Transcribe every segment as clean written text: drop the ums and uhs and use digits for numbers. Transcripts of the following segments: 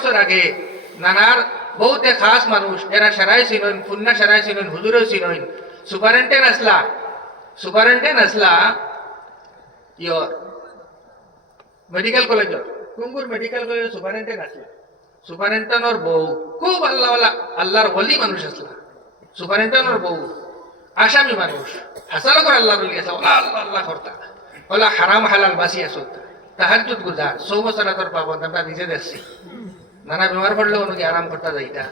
বছর আগে নানার বহুতে খাস মানুষ এরা সারাই চিনইন, ফুন্না সারাই চিনইন, হুজুরেও চিনইন, সুপারেন্টেন্ট আসলা ইয়র মেডিকেল কলেজর, কুঙ্গুর মেডিকেল কলেজের সুপারেন্টেন্ট আসলা। সুপারেন্টেন্টর বউ খুব আল্লাহর ওলি মানুষ আসলা। সুপারেন্টেন্টর বউ আসামি মানুষ, হাসালো করে আল্লাহর ওলি আসলা, ওলা আল্লাহ আল্লাহ করতা, ওলা হারাম হালাল বাসি আসলতা, তাহাজ্জুদ গুজার, সৌম সালাতর পাবন্দ। আমরা নিজে দেখছি নানা বেমার পড়লে ওনাকে আরাম করতে যাইতা,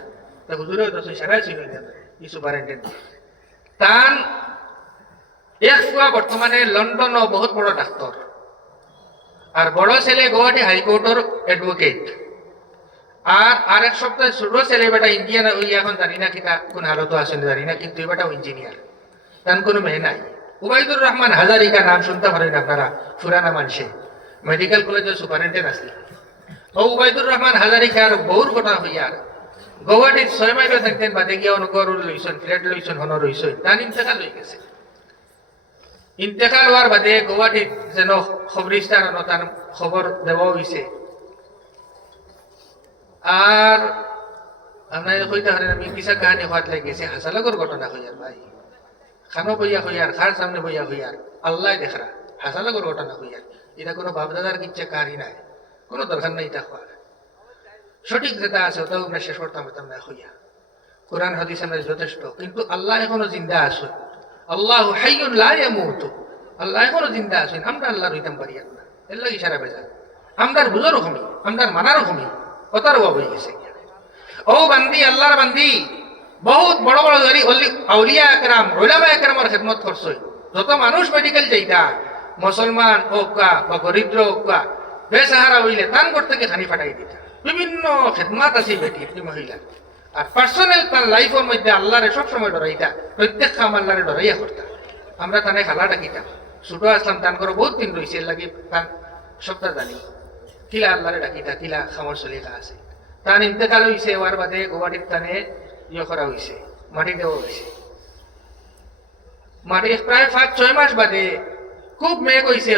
তা হুজুরেও তো সারাই ছিল ই সুপারেন্টেন্ট। তান এক ফুয়া বর্তমানে লন্ডনও বহুত বড় ডাক্তার, আর বড় ছেলে গুয়াহাটি হাইকোর্টের অ্যাডভোকেট, আর আরেক সপ্তাহে ছোট ছেলে বেটা ইঞ্জিনিয়ার ওই এখন জানি না কিতা কোন হালত আসেন জানি না, কিন্তু এবারটাও ইঞ্জিনিয়ার, তার কোনো মেয়ে নাই। উবাইদুর রহমান হাজারিকা নাম শুনতে পারেন আপনারা, ফুরানা মানুষে মেডিকেল কলেজের সুপারেন্টেন্ট আসলে। ও উবাইদুর রহমান হাজারিকার বহুর ঘটনা হইয়ার গুয়াহাটির 6 মাইলে থাকতেন, বাদে গিয়া অনুগর লইছেন, ফ্ল্যাট লইছেন, হনর হইছেন, তার ইন্তেকাল হয়ে গেছে। ইন্তেকাল হওয়ার বাদে গুয়াহাটির যেন খবরিস্তান তার খবর দেওয়া হয়েছে। আর আপনার কইতে পারেন আমি কিসা কাহানি হওয়ার লেগেছে, হাসালাগর ঘটনা হইয়ার ভাই, খানো বইয়া হইয়ার, খার সামনে বইয়া হইয়ার, আল্লাহ দেখরা হাসালাগর ঘটনা হইয়ার। এটা কোনো বাপদাদার কিচ্ছা কাহানি নাই, কোনো দরকার নাই তা হওয়ার। সঠিক যেটা আছে ওটাও আমরা শেষ করতাম না হইয়া। কোরআন হাদিস আমরা যথেষ্ট, কিন্তু আল্লাহ এখনো জিন্দা আছেন। আল্লাহ হাইয়ুন লা ইয়ামুতু, আল্লাহ এখনো জিন্দা আছেন। আমরা আল্লাহর হইতাম পারি না, এর লাগি সারা বেজা আমরার বুঝারও কমি, আমরার মানারও কমি, কথার অভাব হয়ে গেছে। ও বান্দি, আল্লাহর বান্দি, বহুত বড় বড় আউলিয়া একরাম, উলামা একরামের খেদমত করছই। যত মানুষ মেডিকেল যাইতা, মুসলমান হোক বা দরিদ্র হোক, বেসাহারা হইলে তান করতে খানি ফাটাই দিতা। বিভিন্ন খেদমাত আছে বেটি মহিলা, আর পার্সোনাল তার লাইফের মধ্যে আল্লাহরে সবসময় ডরাইতা, প্রত্যেক কাম আল্লাহরে ডরাইয়া করতা। আমরা তানে খালা ডাকিতাম, ছোট আসলাম, তান করে বহুত দিন রয়েছে, এর লাগে তান সবটা জানি কিলা আল্লাহরে ডাকিতা, কিলা খামর চলিকা আছে। তান ইন্তেকাল হয়েছে, ওয়ার বাদে গুয়াহাটির তানে ইয়ে করা হয়েছে, মাটি দেওয়া হয়েছে। মাটি প্রায় 5-6 মাস বাদে খুব মেঘ হয়েছে,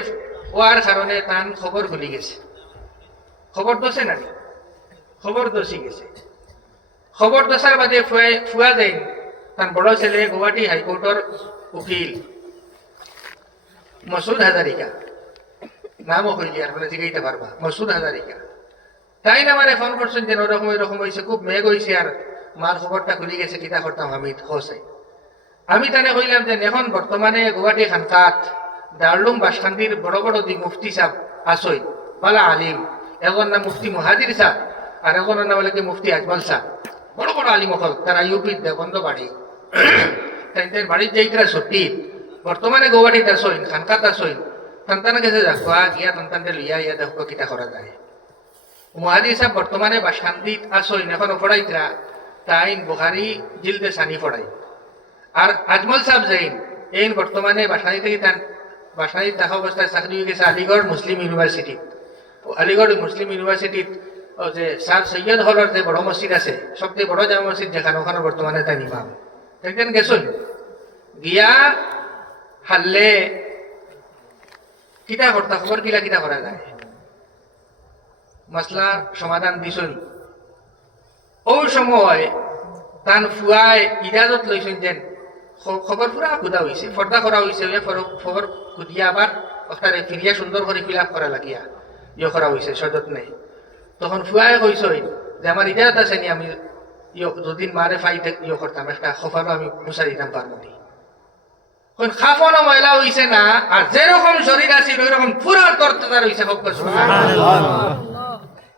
ওয়ার কারণে তান খবর ভুলি গেছে। খবর দোষে না, খবর দোষী গেছে। খবর দোষার বাদে ফুয়া যায় তার বড় ছেলে গুয়াহাটি হাইকোর্টের উকিল মসুদ হাজারিকা, নামও হইলি আর মানে জিগাইতে পারবা, মসুদ হাজারিকা। তাই না মানে ফোন করছেন যে ওরকম হয়েছে, খুব মেঘ হয়েছে, আর মার খবরটা খুলি গেছে, কিতা করতাম আমি হোসাই। আমি তানে কইলাম যে এখন বর্তমানে গুয়াহাটি খানকাত দারুম বাসখান্দির বড় বড় দি মুফতি সাহ আসই, বালা আলিম, এখন না মুফতি মুহাজির সাহ, আর এখন না বলে কি মুফতি আজমল সাহ, বড় বড় আলিম হল, তারা ইউপির দেবন্দ বাড়ি, তাই বাড়ির যাইতরা ছুটি বর্তমানে গুয়াহাটিত আসইন, খানকাত আসইন, তান্তানা গেছে যাকুয়া গিয়া তান্তানটা লইয়া ইয়া দেখো কিতা করা যায়। মুহাজির সাহ বর্তমানে বাসখান্দিত আসইন, এখন পড়াইতরা তাইন বুখারি জিলদে সানি পড়াই। আর আজমল সাহেব যাইন এই বর্তমানে বাসখান্দি থেকে তান বাসখান্দি থাকা অবস্থায় চাকরি হয়ে গেছে আলিগড় মুসলিম ইউনিভার্সিটি। আলিগড় মুসলিম ইউনিভার্সিটিত যে স্যার সৈয়দ হলের যে বড় মসজিদ আছে, সবচেয়ে বড় জামা মসজিদ যেখানে, ওখানে বর্তমানে তাই ইমাম। দেখেন গেছুন গিয়া হারলে কিতা করতা, খবর কিলা কিতা করা যায়, মাসলার সমাধান দিছুন। ওই সময় তান ফুয়ায় ইজাজত লইছেন যেন খবর পুরা খুদা হয়েছে, ফর্দা করা হয়েছে, খবর খুদিয়া আবার ওখানে ফিরিয়া সুন্দর করে ফিল আপ করা লাগিয়া ইয়ে করা হয়েছে সজত নেই। তখন ফুয়ায় কইস যে আমার ইজাজত আছে নি, আমি যদি মারে ফাইতে ইয়ে করতাম, একটা খফারও আমি মুছা দিতাম পারবো নি। খাফনও ময়লা হয়েছে না, আর যেরকম শরীর আছে ওই রকম পুরা তরতাজা রয়েছে।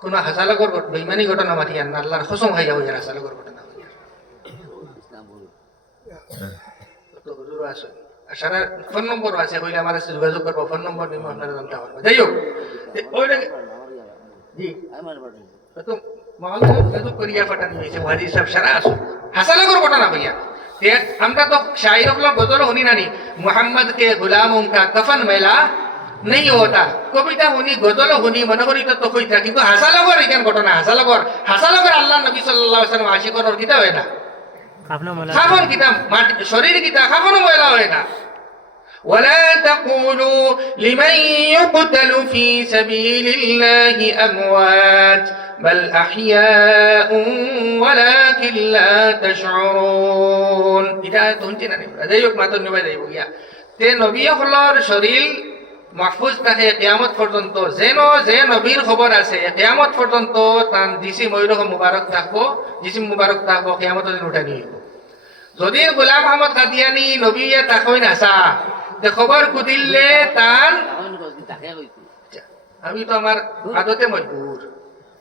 কোন হাসালগর বেইমানি ঘটনা মাতিয়া না, আল্লাহর কসম খাইয়া হইয়া হাসালগর ঘটনা হইয়া। সারা ফোন নম্বর আছে, হইলে আমার কাছে যোগাযোগ করবো, ফোন নম্বর নিয়ে আপনারা জানতে পারবো। যাই হোক জি যোগাযোগ করিয়া পাঠানো হয়েছে, মুহাজির সাহেব সারা আসো হাসালগর ঘটনা হইয়া। আমরা তো শাহির গজল শুনি নানি, মোহাম্মদ কে গুলামোं का कफन मैला नहीं होता, কবিতা শুনি গজল শুনি মনে করি তো কইতা, কিন্তু হাসালগর এখান ঘটনা, হাসালগর আল্লাহ নবী সাল্লাল্লাহু আলাইহি ওয়াসাল্লাম আশিকর কিতা হয় না, খাফন কিতা শরীর কিতা খাফনও ময়লা হয় না। ولا تقولوا لمن يقتل في سبيل الله أموات بل أحياء ولكن لا تشعرون إذا تنتي না যাইক মাত্র নিবাই যাইব গিয়া তে নবী হলর শরীর মাহফুজ থাকে কিয়ামত পর্যন্ত যেন যে নবীর খবর আছে কিয়ামত পর্যন্ত তান জিসিম ওইরকম মুবারক থাকবো জিসিম মুবারক থাকবো কিয়ামতের দিন উঠানি হইব যদি গোলাম আহমদ কাদিয়ানি নবী তাকই নাসা তে খবর কুদিলে তান আমি তো আমার আদতে মজবুর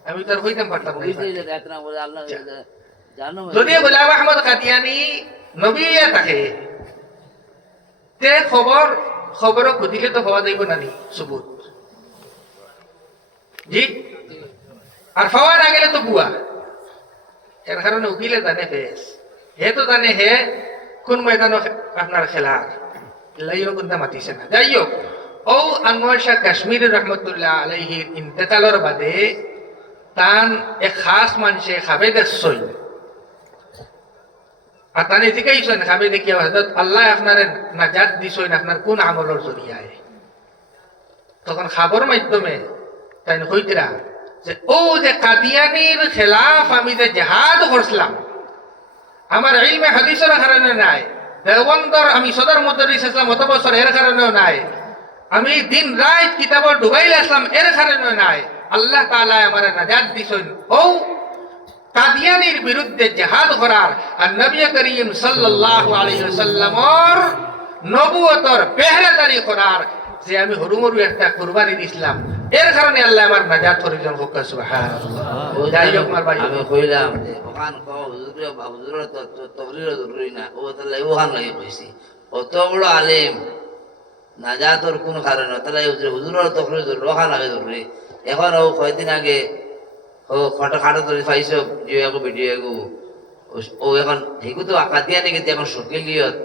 আমি তো হইতাম পারতাম যদি গোলাম আহমদ কাদিয়ানি নবী থাকে তে খবর কুদিলে তো হওয়া যাইব না নি সুবুত জি আর পাওয়া না গেলে তো বুয়া এর কারণে উকিলে জানে ফেস হে তো জানে হে কোন ময়দান আপনার খেলার লাইও কোনটা মাতিছে না যাই হোক ও আনোয়ার শাহ কাশ্মীর রহমতুল্লাহ আলাইহির ইন্তেকালের বাদে তান এক খাস মানুষে খাবে দেখছই আর তানে জিজ্ঞাসেন খাবে দেখিয়া হযরত আল্লাহ আপনার নাজাত দিছই আপনার কোন আমলের জরিয়ায় তখন খাবার মাধ্যমে তাই হইতরা যে ও যে কাদিয়ানির খেলাফ আমি যে জিহাদ করছিলাম আমার ইলমে হাদিসের কারণে নাই দেওবন্দর আমি সদর মুদারিস ইসলাম অত বছর এর কারণেও নাই আমি দিন রাত কিতাবর ডুবাইল আসলাম এর কারণেও নাই আল্লাহ তাআলা আমার নাজাত দিছেন ও কাদিয়ানির বিরুদ্ধে জিহাদ করার আর নবী করিম সাল্লাল্লাহু আলাইহি ওয়াসাল্লামর নবুয়তর পেহরাদারি করার যে আমি হরুমরু একটা কুরবানি দিছিলাম এর কারণে আল্লাহ আমার নাজাত করিলেন হোক সুবহানাল্লাহ যাই হোক আমার ভাই আমি কইলাম যে ওখান হুজুর তো তবলিগ জরুরি না ও তাহলে ওখান লাগে কইছি অত বড় আলেম নাজাতর কোন কারণ তাহলে হুজুরের তবলিগ জরুরি ওখান লাগে জরুরি এখন ও কয়েকদিন আগে ও ফটো খাটো ধরে পাইছো জিও ভিডিও ও এখন হেগু তো আকাতিয়া নাকি এখন শকিল দিয়ত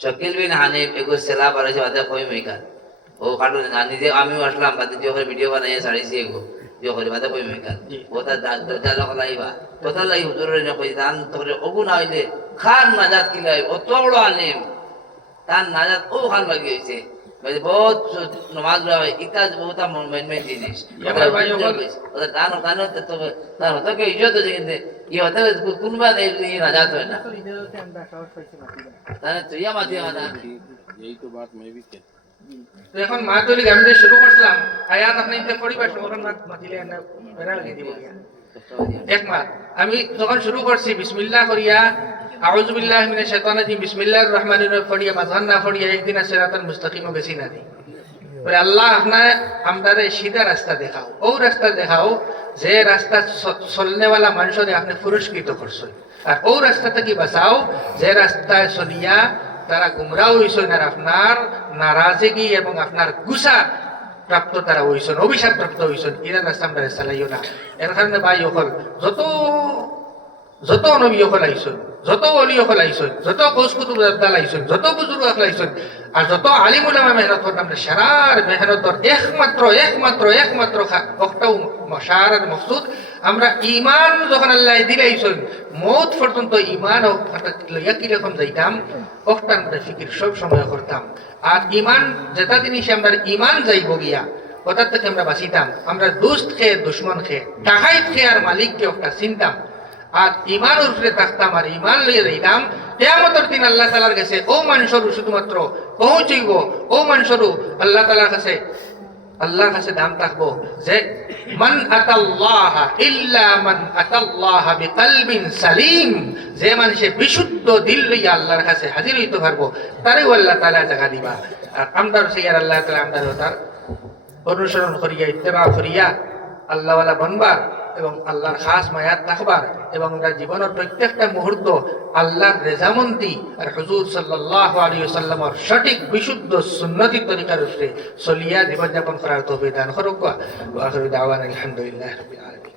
শকিল বিন হানিফ এগো সেলা পারেছে বাদে কই মেকার ও খাটো না নিজে আমিও আসলাম বাদে জিও ভিডিও বানাইয়া ছাড়িছি এগো জিও করে বাদে কই মেকার ও তা দাদা লাইবা কথা লাই হুজুরের না কই দান তোরে ওগু না হইলে খান নাজাত কিলাই অত বড় আলেম তার নাজাত ও খান লাগি হইছে মানে বহুত নমাজ পড়ে ইতা বহুত মেন জিনিস ওটা দান দান তো দান তো কে ইজ্জত আছে কিন্তু ই হতে কোনবা এই নাজাত হয় না তাহলে তুই আমাতে না এই তো বাত मैं भी कहता তো এখন মাতুলি গান দিয়ে শুরু করলাম আয়াত আপনি ইতে পড়িবা শুনুন মাতিলে না বেরা লাগি দিব এক মাস আমি যখন শুরু করছি বিসমিল্লাহ করিয়া আউযু বিল্লাহি মিনাশ শাইতানির রাজিম বিসমিল্লাহির রহমানির রহিম পড়িয়া মাঝখান না পড়িয়া একদিন সিরাতাল মুস্তাকিম বেশি না দি বলে আল্লাহ আপনা আমদারে সিধা রাস্তা দেখাও ও রাস্তা দেখাও যে রাস্তা চলনে वाला মানুষরে আপনি পুরস্কৃত করছেন আর ও রাস্তা থেকে বাঁচাও যে রাস্তায় চলিয়া তারা গুমরাহ হইছেন আর আপনার নারাজগি এবং আপনার গুসা প্রাপ্ত তারা হইছেন অভিশাপ প্রাপ্ত হইছেন এরা রাস্তা আমরা চালাইও না এর কারণে ভাই হল যত নবী হল আইছেন যত অলি হল আইছেন যত কোষ কুতুব আব্দাল আইছেন যত বুজুর্গ হল আইছেন আর যত আলিম উলামা মেহনত করতাম সারার মেহনতর একমাত্র একটাও সারার মকসুদ আমরা ঈমান যখন আল্লাহ দিলাইছেন মওত পর্যন্ত ঈমান লইয়া কিরকম যাইতাম ওটা আমরা ফিকির সব সময় করতাম আর ঈমান যেটা জিনিসে আমরা ঈমান যাইব গিয়া ওটার থেকে আমরা বাঁচিতাম আমরা দুষ্ট খেয়ে দুশ্মন খেয়ে ডাকাইত খেয়ে আর মালিককে ওটা চিনতাম আর ঈমান উপরে থাকতাম আর ঈমান লইয়া যাইতাম কিয়ামতের দিন আল্লাহ তাআলার কাছে ও মানুষের শুধুমাত্র পৌঁছইব ও মানুষের আল্লাহ তাআলার কাছে দাম থাকবো যে মান আতাল্লাহ ইল্লা মান আতাল্লাহ বিকলবিন সালিম যে মানুষে বিশুদ্ধ দিল লইয়া আল্লাহর কাছে হাজির হইতে পারবো তারেও আল্লাহ তাআলা জায়গা দিবা আর আমরা সেই আল্লাহ তাআলা আমরা তার অনুসরণ করিয়া ইত্তেবা করিয়া আল্লাহওয়ালা বনবার এবং আল্লাহর খাস মায়াত থাকবার এবং আমরা জীবনের প্রত্যেকটা মুহূর্ত আল্লাহর রেজামন্দি আর হুজুর সাল্লাল্লাহু আলাইহি ওয়াসাল্লামের সঠিক বিশুদ্ধ সুন্নতি তরিকার উপরে চলিয়া জীবনযাপন করার তৌফিক দান করুক ওয়া আখিরু দাওয়ানা আলহামদুলিল্লাহি রাব্বিল আলামিন